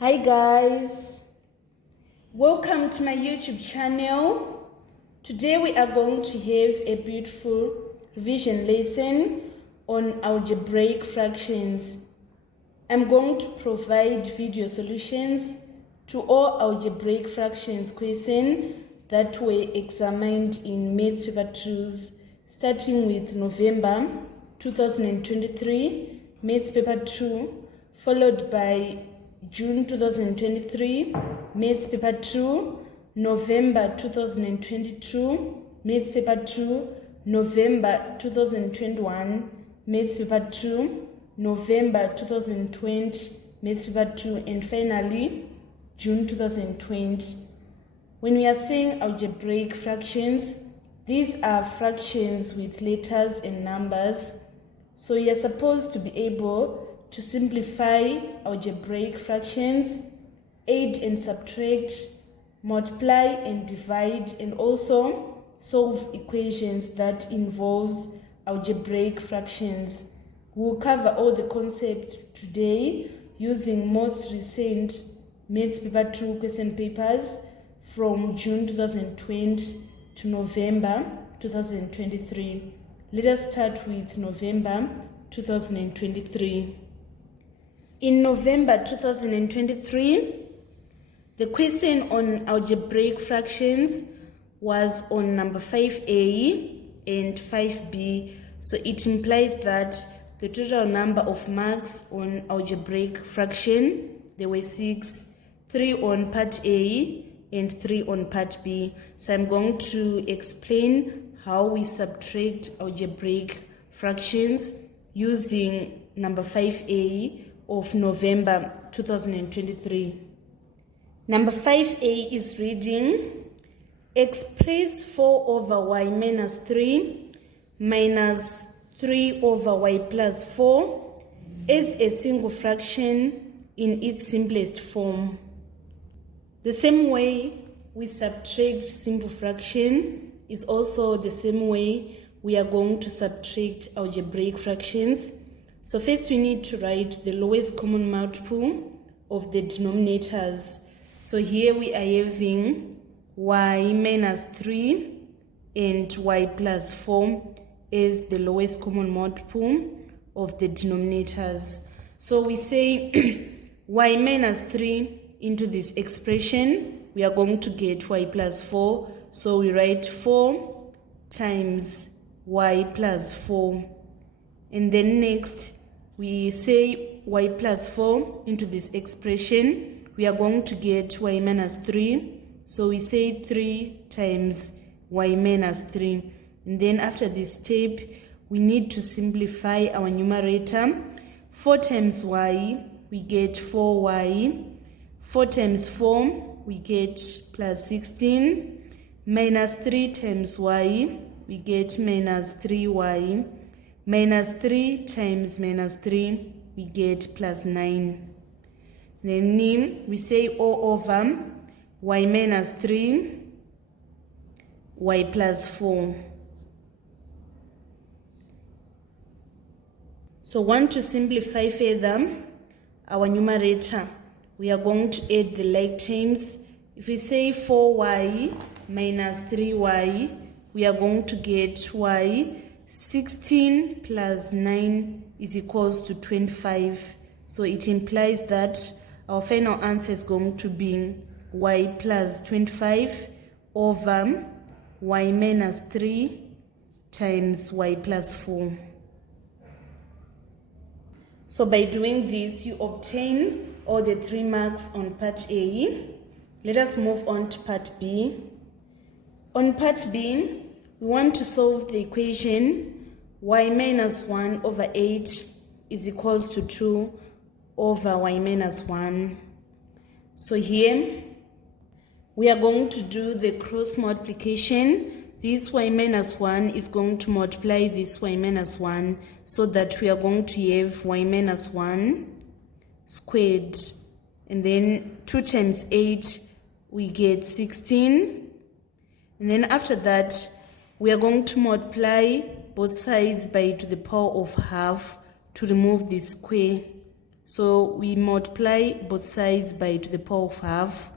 Hi guys, welcome to my YouTube channel. Today we are going to have a beautiful revision lesson on algebraic fractions. I'm going to provide video solutions to all algebraic fractions questions that were examined in Maths Paper 2s starting with November 2023 Maths Paper 2, followed by June 2023, Maths Paper 2, November 2022, Maths Paper 2, November 2021, Maths Paper 2, November 2020, Maths Paper 2, and finally, June 2020. When we are saying algebraic fractions, these are fractions with letters and numbers. So you are supposed to be able to simplify algebraic fractions, add and subtract, multiply and divide, and also solve equations that involves algebraic fractions. We'll cover all the concepts today using most recent Maths Paper 2 question papers from June 2020 to November 2023. Let us start with November 2023. In November 2023, the question on algebraic fractions was on number 5A and 5B. So it implies that the total number of marks on algebraic fraction, there were 6, 3 on part A and 3 on part B. So I'm going to explain how we subtract algebraic fractions using number 5A of November 2023. Number 5A is reading, express 4 over y minus 3 minus 3 over y plus 4 as a single fraction in its simplest form. The same way we subtract simple fraction is also the same way we are going to subtract algebraic fractions. So first we need to write the lowest common multiple of the denominators. So here we are having y minus 3 and y plus 4 as the lowest common multiple of the denominators. So we say y minus 3 into this expression, we are going to get y plus 4. So we write 4 times y plus 4. And then next, we say y plus 4 into this expression. We are going to get y minus 3. So we say 3 times y minus 3. And then after this step, we need to simplify our numerator. 4 times y, we get 4y. 4 times 4, we get plus 16. Minus 3 times y, we get minus 3y. Minus 3 times minus 3, we get plus 9. Then we say all over y minus 3, y plus 4. So want to simplify further our numerator, we are going to add the like terms. If we say 4y minus 3y, we are going to get y. 16 plus 9 is equals to 25. So it implies that our final answer is going to be y plus 25 over y minus 3 times y plus 4. So by doing this, you obtain all the 3 marks on part A. Let us move on to part B. On part B, we want to solve the equation y minus 1 over 8 is equals to 2 over y minus 1. So here, we are going to do the cross multiplication. This y minus 1 is going to multiply this y minus 1, so that we are going to have y minus 1 squared. And then 2 times 8, we get 16. And then after that, we are going to multiply both sides by to the power of half to remove the square. So we multiply both sides by to the power of half.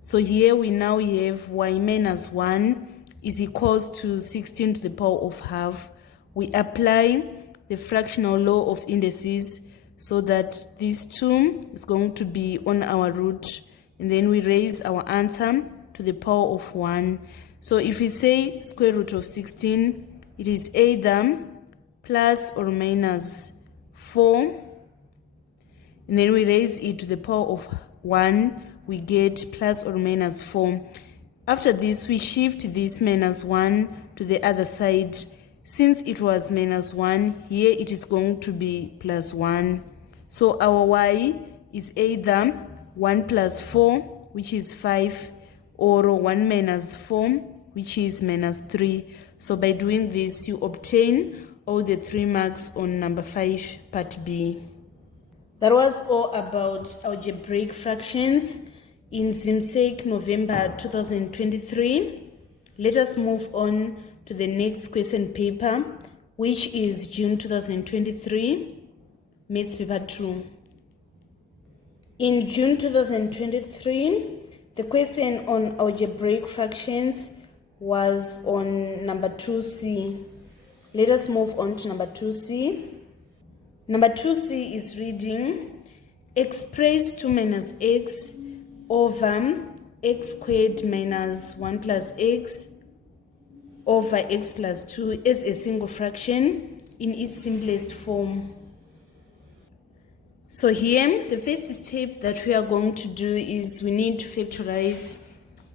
So here we now have y minus 1 is equals to 16 to the power of half. We apply the fractional law of indices so that this 2 is going to be on our root, and then we raise our answer to the power of 1. So if we say square root of 16, it is either plus or minus 4, and then we raise it to the power of 1, we get plus or minus 4. After this, we shift this minus 1 to the other side. Since it was minus 1, here it is going to be plus 1. So our y is either 1 plus 4, which is 5, or 1 minus 4, which is minus 3. So by doing this, you obtain all the 3 marks on number 5, part B. That was all about algebraic fractions in ZIMSEC November 2023. Let us move on to the next question paper, which is June 2023, Maths paper 2. In June 2023, the question on algebraic fractions was on number 2C. Let us move on to number 2C. Number 2C is reading, express 2 minus x over x squared minus 1 plus x over x plus 2 as a single fraction in its simplest form. So here, the first step that we are going to do is we need to factorize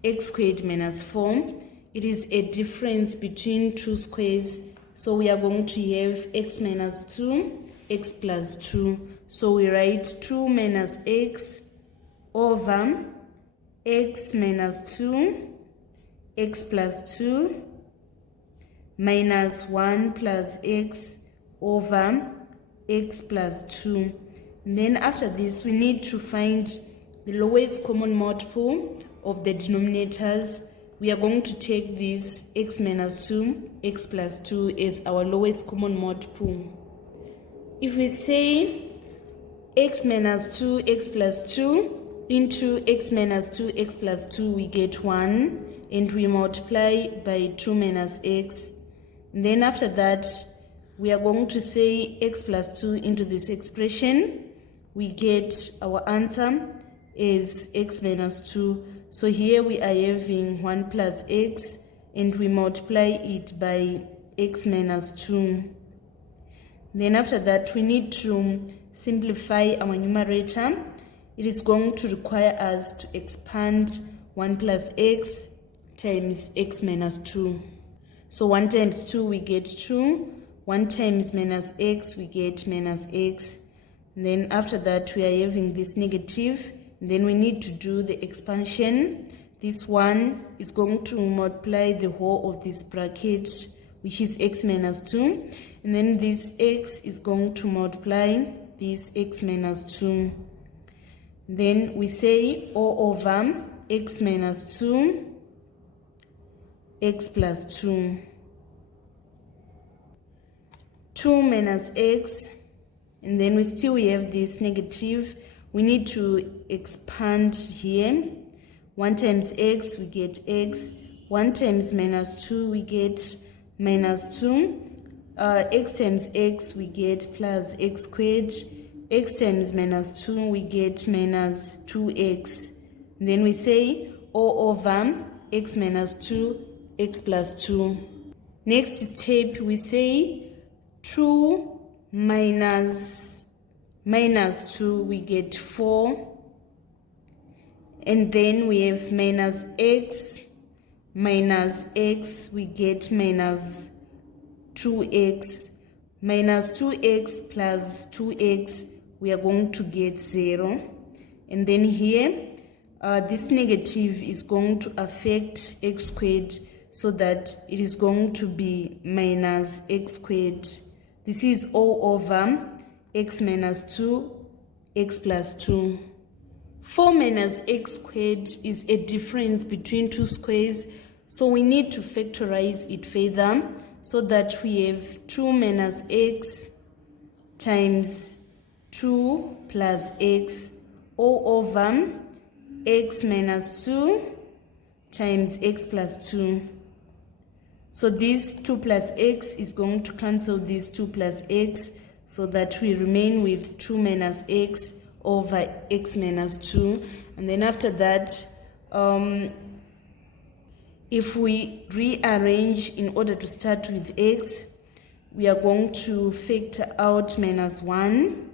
x squared minus 4. It is a difference between two squares. So we are going to have x minus 2, x plus 2. So we write 2 minus x over x minus 2, x plus 2, minus 1 plus x over x plus 2. And then after this, we need to find the lowest common multiple of the denominators. We are going to take this x minus 2, x plus 2 as our lowest common multiple. If we say x minus 2, x plus 2 into x minus 2, x plus 2, we get 1, and we multiply by 2 minus x. And then after that, we are going to say x plus 2 into this expression. We get our answer is x minus 2. So here we are having 1 plus x, and we multiply it by x minus 2. Then after that, we need to simplify our numerator. It is going to require us to expand 1 plus x times x minus 2. So 1 times 2, we get 2. 1 times minus x, we get minus x. And then after that, we are having this negative. And then we need to do the expansion. This one is going to multiply the whole of this bracket, which is x minus 2. And then this x is going to multiply this x minus 2. Then we say all over x minus 2, x plus 2. 2 minus x, and then we still have this negative. We need to expand here. 1 times x, we get x. 1 times minus 2, we get minus 2. X times x, we get plus x squared. X times minus 2, we get minus 2x. Then we say all over x minus 2, x plus 2. Next step, we say 2 minus 2, we get 4. And then we have minus x, we get minus 2x. Minus 2x plus 2x, we are going to get 0. And then here, this negative is going to affect x squared, so that it is going to be minus x squared. This is all over x minus 2, x plus 2. 4 minus x squared is a difference between two squares, so we need to factorize it further so that we have 2 minus x times 2 plus x all over x minus 2 times x plus 2. So this 2 plus x is going to cancel this 2 plus x, so that we remain with 2 minus x over x minus 2. And then after that, if we rearrange in order to start with x, we are going to factor out minus 1.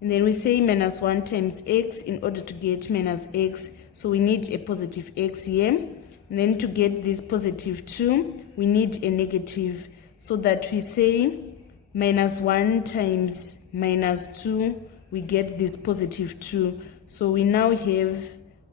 And then we say minus 1 times x in order to get minus x. So we need a positive x here. And then to get this positive 2, we need a negative. So that we say minus 1 times minus 2, we get this positive 2. So we now have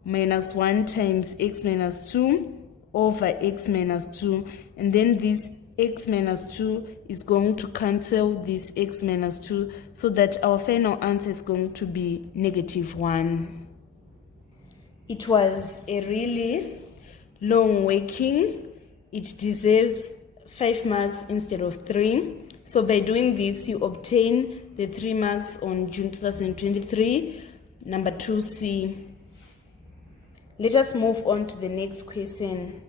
minus 1 times x minus 2 over x minus 2. And then this x minus 2 is going to cancel this x minus 2, so that our final answer is going to be negative 1. It was a really long working. It deserves 5 marks instead of 3. So by doing this, you obtain the 3 marks on June 2023, number 2C. Let us move on to the next question.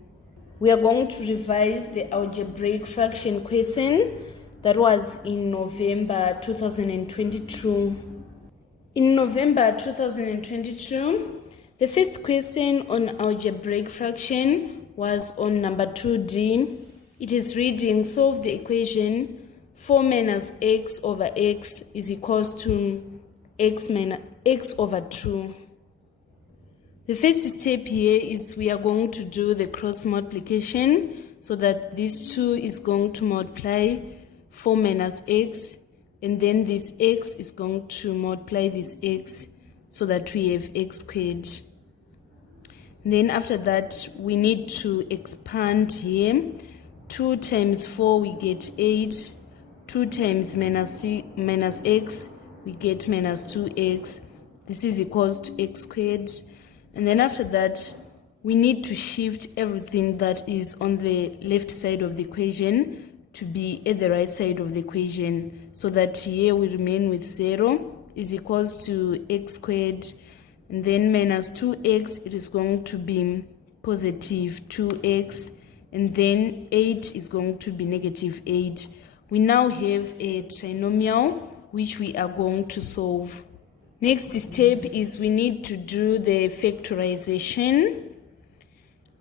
We are going to revise the algebraic fraction question that was in November 2022. In November 2022, the first question on algebraic fraction was on number 2D. It is reading, solve the equation 4 minus x over x is equals to x minus x over 2. The first step here is we are going to do the cross multiplication, so that this 2 is going to multiply 4 minus x, and then this x is going to multiply this x, so that we have x squared. And then after that, we need to expand here. 2 times 4, we get 8. 2 times minus x, we get minus 2x. This is equals to x squared. And then after that, we need to shift everything that is on the left side of the equation to be at the right side of the equation, so that here we remain with 0 is equals to x squared, and then minus 2x, it is going to be positive 2x, and then 8 is going to be negative 8. We now have a trinomial which we are going to solve. Next step is we need to do the factorization.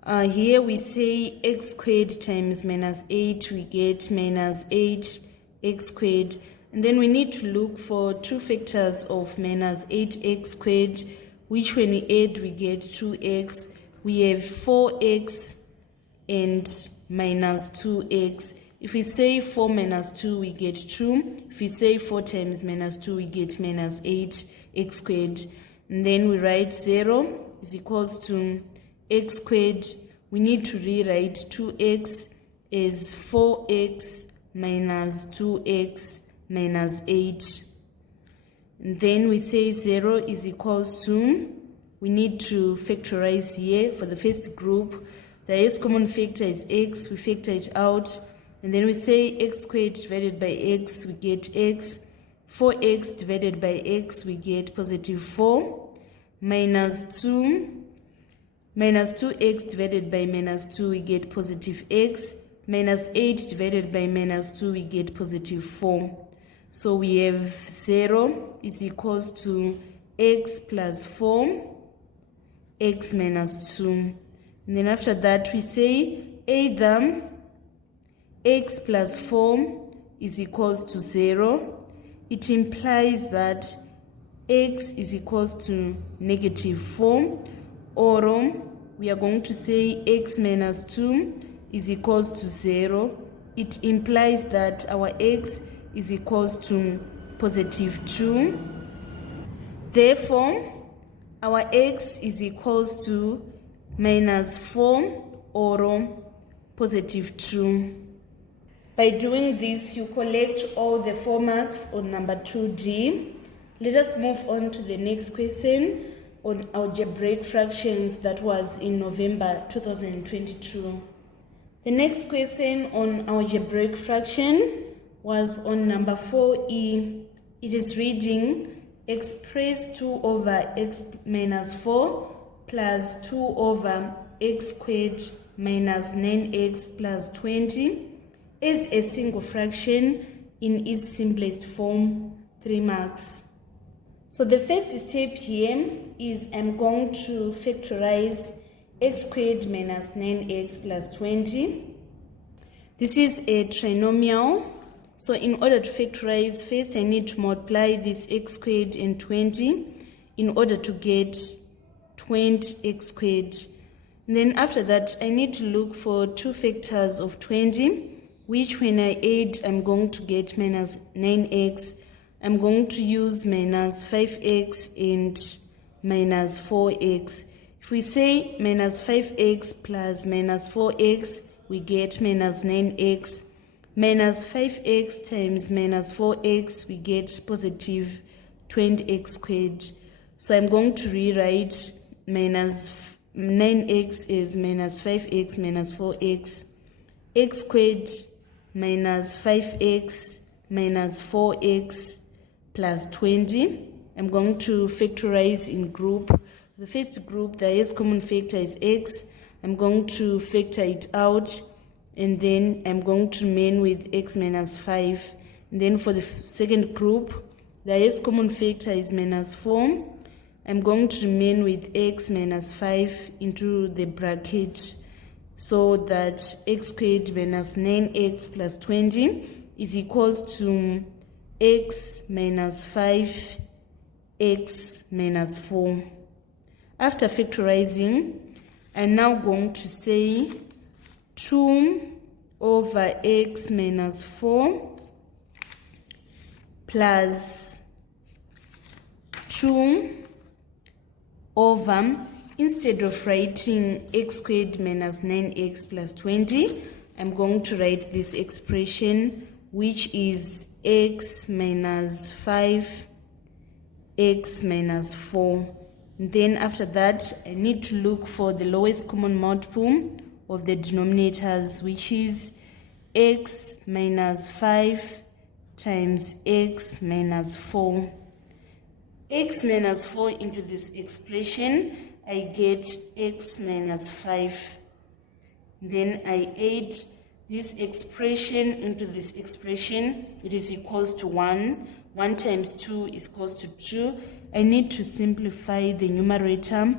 Here we say x squared times minus 8, we get minus 8x squared. And then we need to look for 2 factors of minus 8x squared, which when we add, we get 2x. We have 4x and minus 2x. If we say 4 minus 2, we get 2. If we say 4 times minus 2, we get minus 8x squared. And then we write 0 is equals to x squared. We need to rewrite 2x as 4x minus 2x minus 8. And then we say 0 is equals to, we need to factorize here for the first group. The highest common factor is x, we factor it out. And then we say x squared divided by x, we get x. 4x divided by x, we get positive 4. Minus 2x divided by minus 2, we get positive x. Minus 8 divided by minus 2, we get positive 4. So we have 0 is equals to x plus 4, x minus 2. And then after that, we say either x plus 4 is equals to 0. It implies that x is equals to negative 4, or we are going to say x minus 2 is equals to 0. It implies that our x is equals to positive 2. Therefore, our x is equals to minus 4 or positive 2. By doing this, you collect all the 4 marks on number 2D. Let us move on to the next question on algebraic fractions that was in November 2022. The next question on algebraic fraction was on number 4E. it is reading express 2 over x minus 4 plus 2 over x squared minus 9x plus 20 as a single fraction in its simplest form, 3 marks. So the first step here is I'm going to factorize x squared minus 9x plus 20. This is a trinomial. So in order to factorize, first I need to multiply this x squared and 20 in order to get 20x squared. And then after that, I need to look for 2 factors of 20, which when I add, I'm going to get minus 9x. I'm going to use minus 5x and minus 4x. If we say minus 5x plus minus 4x, we get minus 9x. Minus 5x times minus 4x, we get positive 20x squared. So I'm going to rewrite minus 9x is minus 5x minus 4x. X squared minus 5x minus 4x plus 20. I'm going to factorize in group. The first group, the highest common factor is x. I'm going to factor it out, and then I'm going to remain with x minus 5. And then for the second group, the highest common factor is minus 4. I'm going to remain with x minus 5 into the bracket, so that x squared minus 9x plus 20 is equals to x minus 5, x minus 4. After factorizing, I'm now going to say 2 over x minus 4 plus 2 over, instead of writing x squared minus 9x plus 20, I'm going to write this expression, which is x minus 5, x minus 4. And then after that, I need to look for the lowest common multiple of the denominators, which is x minus 5 times x minus 4. X minus 4 into this expression, I get x minus 5. Then I add this expression into this expression. It is equals to 1. 1 times 2 is equals to 2. I need to simplify the numerator.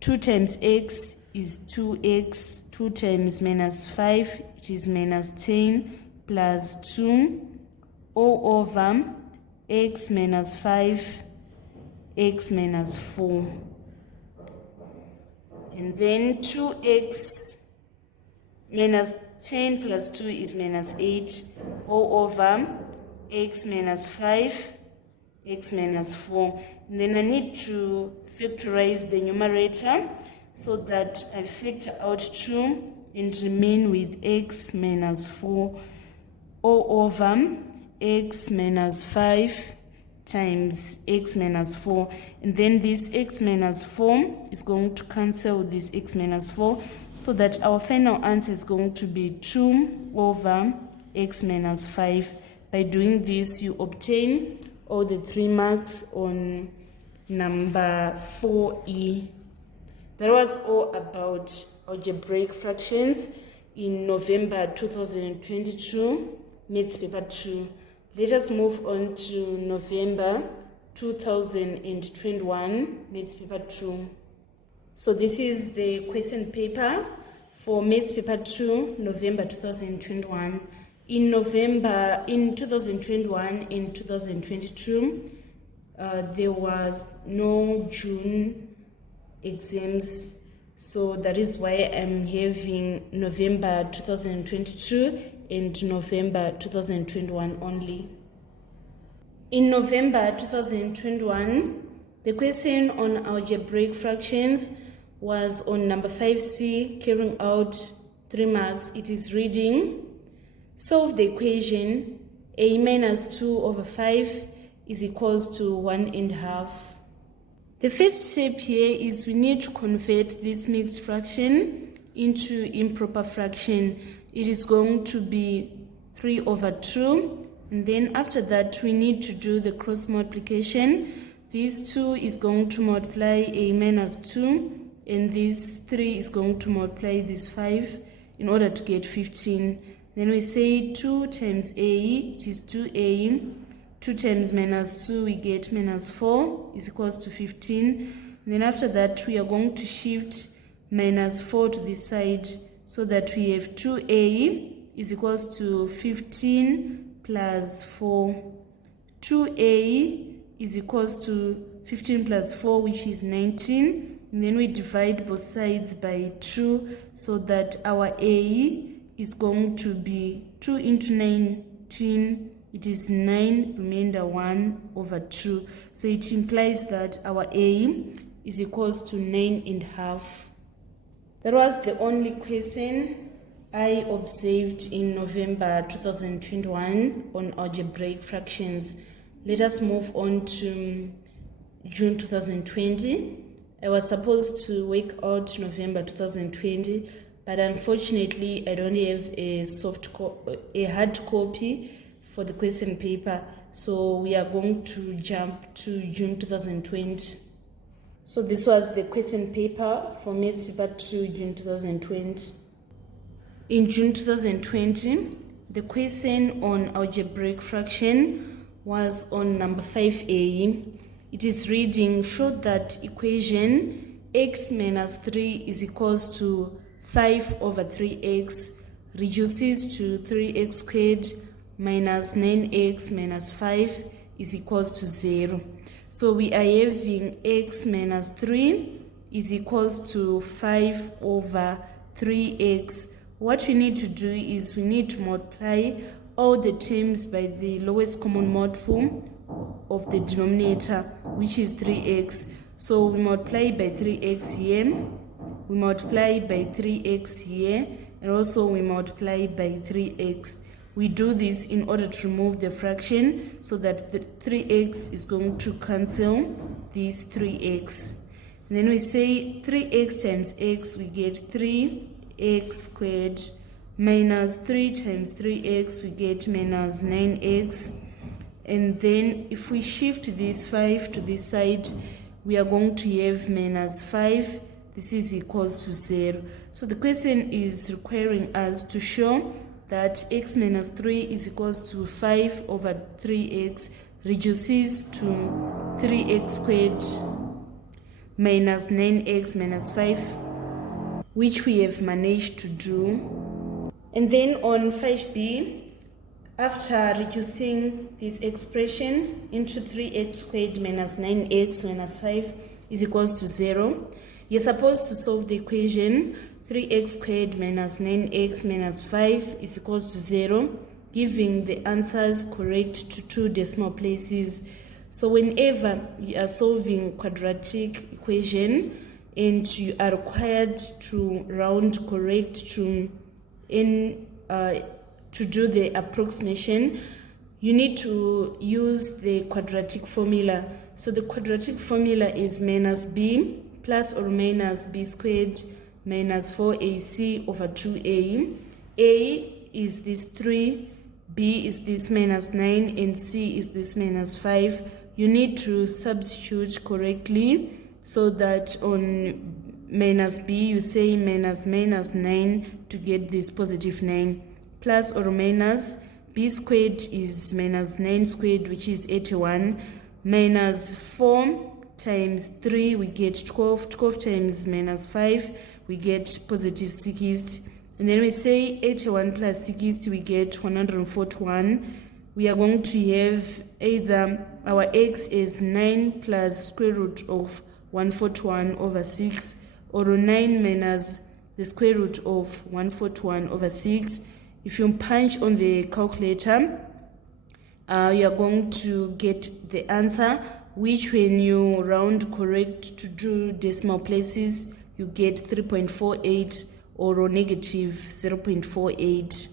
2 times x is 2x. 2 times minus 5, it is minus 10 plus 2 all over x minus 5, x minus 4. And then 2x minus 10 plus 2 is minus 8 all over x minus 5, x minus 4. And then I need to factorize the numerator so that I factor out 2 and remain with x minus 4 all over x minus 5 times x minus 4. And then this x minus 4 is going to cancel this x minus 4, so that our final answer is going to be 2 over x minus 5. By doing this, you obtain all the 3 marks on number 4E. That was all about algebraic fractions in November 2022, Maths Paper 2. Let us move on to November 2021, Maths Paper 2. So this is the question paper for Maths Paper 2, November 2021. In 2021 and 2022, there was no June exams, so that is why I'm having November 2022 and November 2021 only. In November 2021, the question on algebraic fractions was on number 5C, carrying out 3 marks. It is reading: solve the equation a minus 2 over 5 is equals to 1.5. The first step here is we need to convert this mixed fraction into improper fraction. It is going to be 3 over 2 And then after that, we need to do the cross multiplication. This 2 is going to multiply a minus 2, and this 3 is going to multiply this 5 in order to get 15. Then we say 2 times a, it is 2a. 2 times minus 2, we get minus 4 is equals to 15. And then after that, we are going to shift minus 4 to this side so that we have 2a is equals to 15 plus 4. 2a is equals to 15 plus 4, which is 19. And then we divide both sides by 2 so that our a is going to be 2 into 19. It is 9, remainder 1 over 2. So it implies that our a is equals to 9.5. That was the only question I observed in November 2021 on algebraic fractions. Let us move on to June 2020. I was supposed to work out November 2020, but unfortunately I don't have a hard copy for the question paper, so we are going to jump to June 2020. So this was the question paper for Maths paper 2, June 2020. In June 2020, the question on algebraic fraction was on number 5a. It is reading, show that equation x minus 3 is equals to 5 over 3x reduces to 3x squared minus 9x minus 5 is equals to 0. So we are having x minus 3 is equals to 5 over 3x. What we need to do is we need to multiply all the terms by the lowest common multiple of the denominator, which is 3x. So we multiply by 3x here, we multiply by 3x here, and also we multiply by 3x. We do this in order to remove the fraction so that the 3x is going to cancel this 3x. And then we say 3x times x, we get 3x squared minus 3 times 3x, we get minus 9x. And then if we shift this 5 to this side, we are going to have minus 5. This is equals to 0. So the question is requiring us to show that x minus 3 is equals to 5 over 3x reduces to 3x squared minus 9x minus 5, which we have managed to do. And then on 5b, after reducing this expression into 3x squared minus 9x minus 5 is equals to 0, you're supposed to solve the equation 3x squared minus 9x minus 5 is equals to 0, giving the answers correct to 2 decimal places. So whenever you are solving quadratic equation and you are required to round correct to do the approximation, you need to use the quadratic formula. So the quadratic formula is minus b plus or minus b squared minus 4ac over 2a. A is this 3, b is this minus 9, and c is this minus 5. You need to substitute correctly so that on minus b you say minus 9 to get this positive 9, plus or minus b squared is minus 9 squared, which is 81, minus 4 times 3 we get 12. 12 times minus 5 we get positive 60. And then we say 81 plus 60 we get 141. We are going to have either our x is 9 plus square root of 141 over 6, or 9 minus the square root of 141 over 6. If you punch on the calculator, you are going to get the answer, which when you round correct to do decimal places, you get 3.48 or negative 0.48.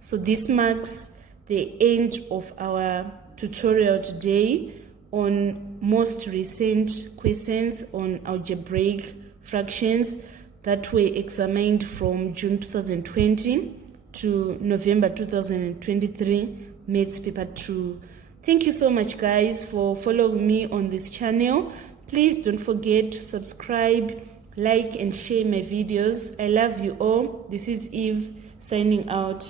So this marks the end of our tutorial today on most recent questions on algebraic fractions that were examined from June 2020 to November 2023 Maths Paper 2. Thank you so much, guys, for following me on this channel. Please don't forget to subscribe, like, and share my videos. I love you all. This is Eve signing out.